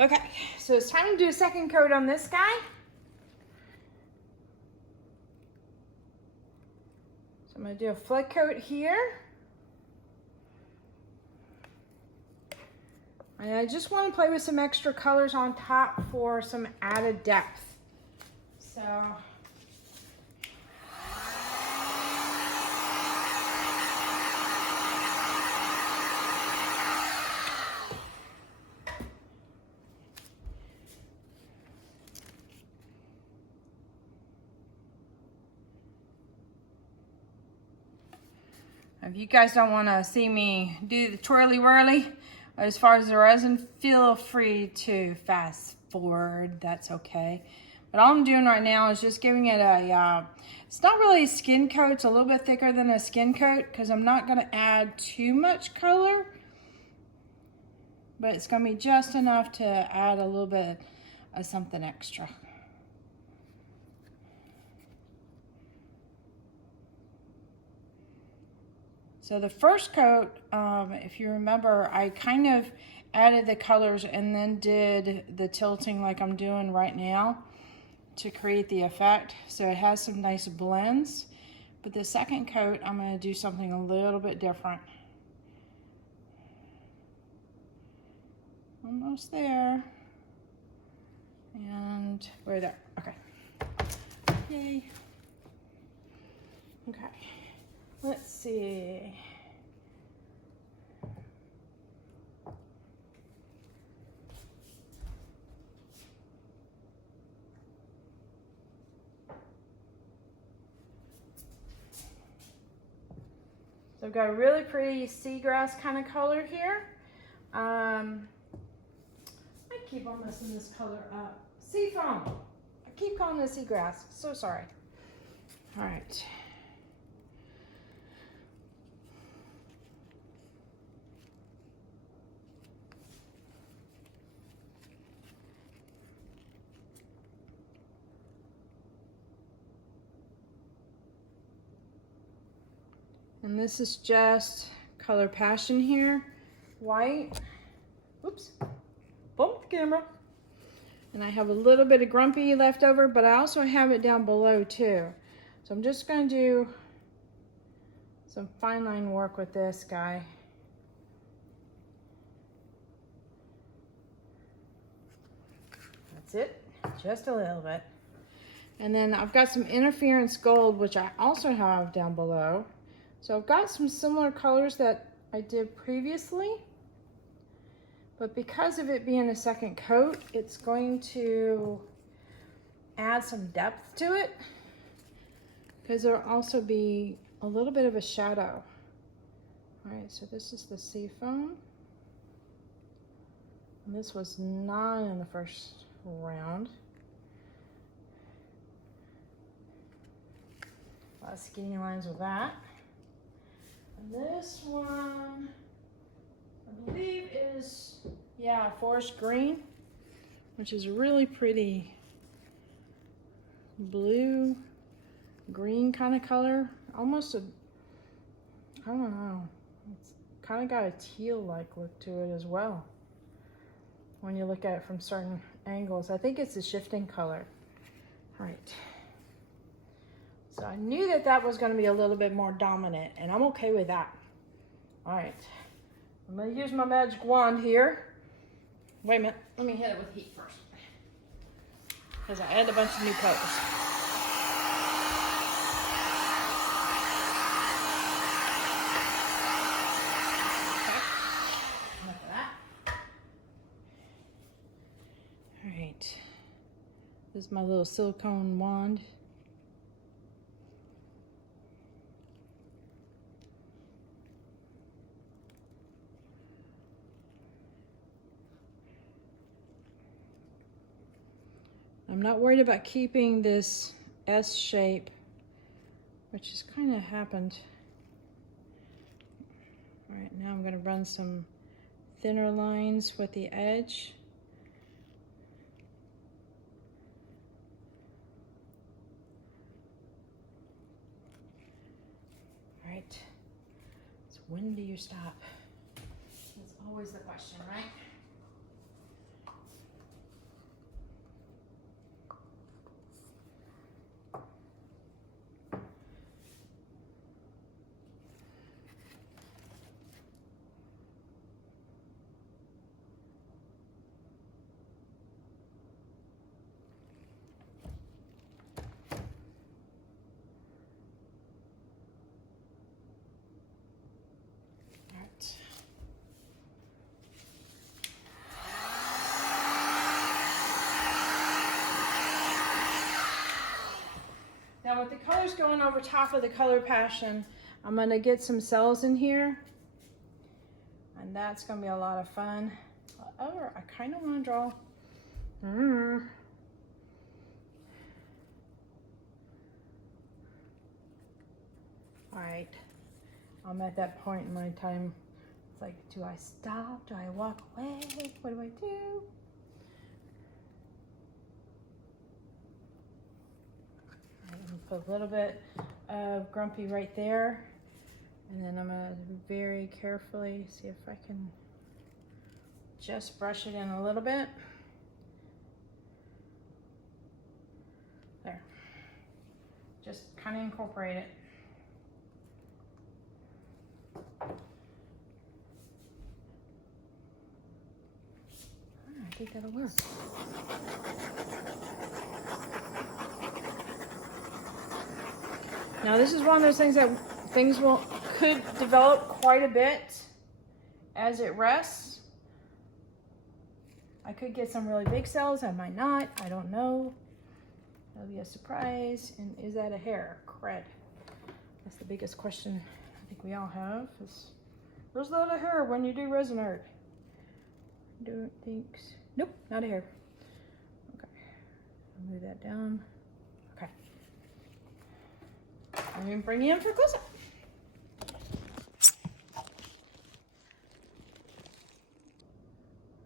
Okay, so it's time to do a second coat on this guy. So I'm going to do a fleck coat here. And I just want to play with some extra colors on top for some added depth. So if you guys don't want to see me do the twirly whirly as far as the resin, feel free to fast forward. That's okay. But all I'm doing right now is just giving it a, it's not really a skin coat. It's a little bit thicker than a skin coat because I'm not going to add too much color. But it's going to be just enough to add a little bit of something extra. So the first coat, if you remember, I kind of added the colors and then did the tilting like I'm doing right now to create the effect. So it has some nice blends. But the second coat, I'm going to do something a little bit different. Almost there. And we're there. Okay. Yay. Okay. Let's see. So I've got a really pretty seagrass kind of color here. I keep on messing this color up. Seafoam. I keep calling it seagrass. So sorry. All right. And this is just color passion here. White. Oops. Bump the camera. And I have a little bit of grumpy left over, but I also have it down below too. So I'm just going to do some fine line work with this guy. That's it, just a little bit. And then I've got some interference gold, which I also have down below. So I've got some similar colors that I did previously, but because of it being a second coat, it's going to add some depth to it, because there'll also be a little bit of a shadow. All right, so this is the Seafoam. And this was not in the first round. A lot of skinny lines with that. And this one, I believe is, yeah, forest green, which is a really pretty blue green kind of color. Almost a, I don't know, it's kind of got a teal-like look to it as well when you look at it from certain angles. I think it's a shifting color. All right. So I knew that that was going to be a little bit more dominant, and I'm okay with that. All right, I'm going to use my magic wand here. Wait a minute, let me hit it with heat first, because I added a bunch of new colors. Okay, enough of that. All right, this is my little silicone wand. I'm not worried about keeping this S shape, which has kind of happened. All right, now I'm going to run some thinner lines with the edge. All right, so when do you stop? That's always the question, right? Now with the colors going over top of the color passion, I'm gonna get some cells in here. And that's gonna be a lot of fun. Oh, I kind of want to draw. All right, I'm at that point in my time. It's like, do I stop? Do I walk away? What do I do? I'm gonna put a little bit of Grumpy right there. And then I'm gonna very carefully see if I can just brush it in a little bit. There. Just kind of incorporate it. I think that'll work. Now this is one of those things that could develop quite a bit as it rests. I could get some really big cells, I might not, I don't know. That'll be a surprise. And is that a hair? Crud. That's the biggest question I think we all have is, there's a lot of hair when you do resin art. I don't think so. Nope, not a hair. Okay, I'll move that down. Okay. I'm gonna bring you in for a close-up.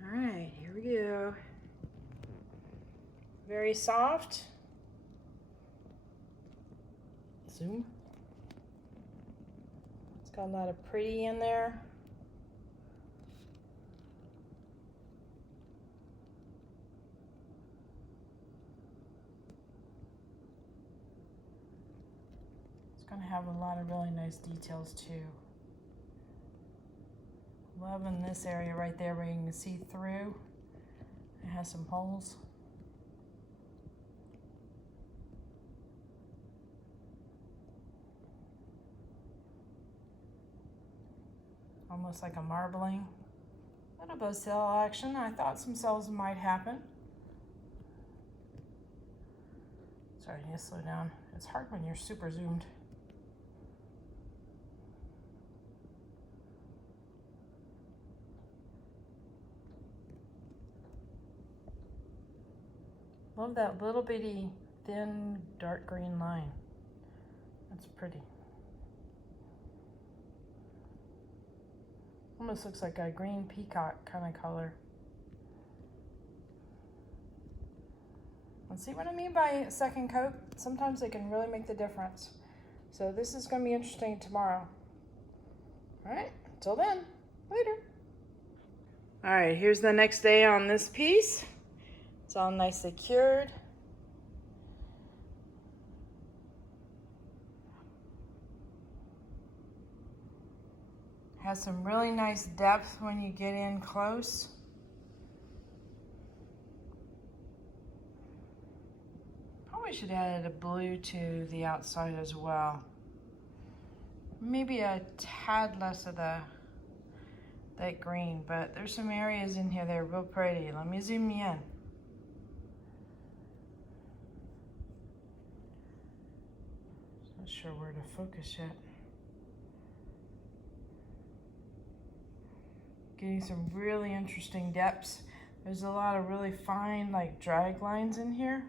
All right, here we go. Very soft. Zoom. It's got a lot of pretty in there. Gonna have a lot of really nice details too. Loving this area right there where you can see through. It has some holes. Almost like a marbling. A little bit of cell action. I thought some cells might happen. Sorry, I need to slow down. It's hard when you're super zoomed. Love that little bitty thin dark green line. That's pretty. Almost looks like a green peacock kind of color. And see what I mean by a second coat? Sometimes it can really make the difference. So this is going to be interesting tomorrow. All right, until then, later. All right, here's the next day on this piece. It's all nicely cured. Has some really nice depth when you get in close. Probably should add a blue to the outside as well. Maybe a tad less of that green, but there's some areas in here that are real pretty. Let me zoom you in. Not sure where to focus yet. Getting some really interesting depths. There's a lot of really fine like drag lines in here.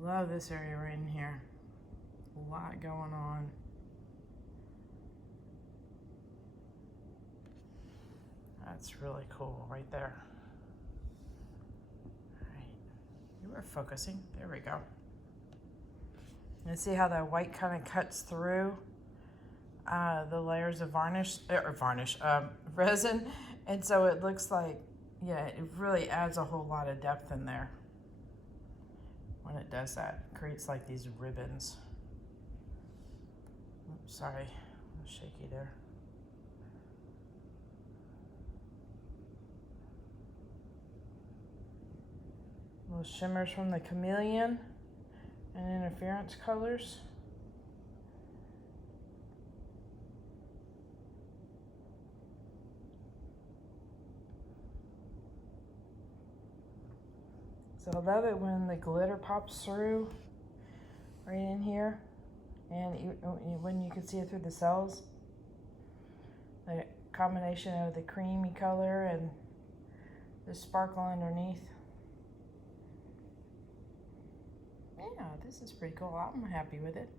Love this area right in here. A lot going on. That's really cool right there. All right, you were focusing. There we go. And see how that white kind of cuts through the layers of resin. And so it looks like, yeah, it really adds a whole lot of depth in there. When it does that, it creates like these ribbons. Oops, sorry, a little shaky there. Little shimmers from the chameleon and interference colors. So I love it when the glitter pops through right in here, and when you can see it through the cells. The combination of the creamy color and the sparkle underneath. Yeah, this is pretty cool. I'm happy with it.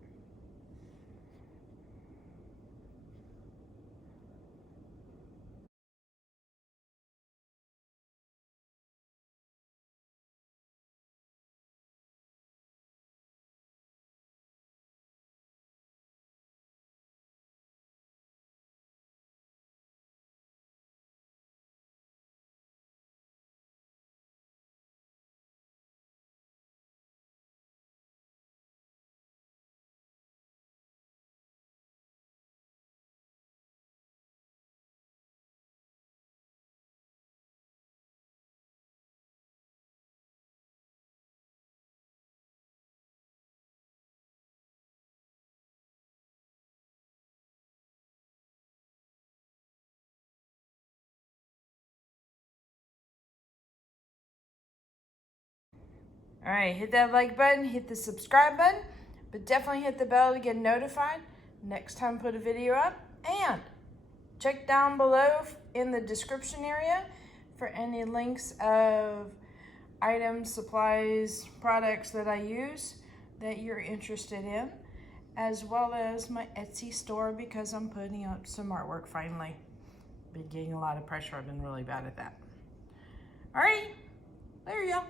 All right, hit that like button, hit the subscribe button, but definitely hit the bell to get notified next time I put a video up. And check down below in the description area for any links of items, supplies, products that I use that you're interested in, as well as my Etsy store because I'm putting up some artwork finally. Been getting a lot of pressure. I've been really bad at that. All right, there you go.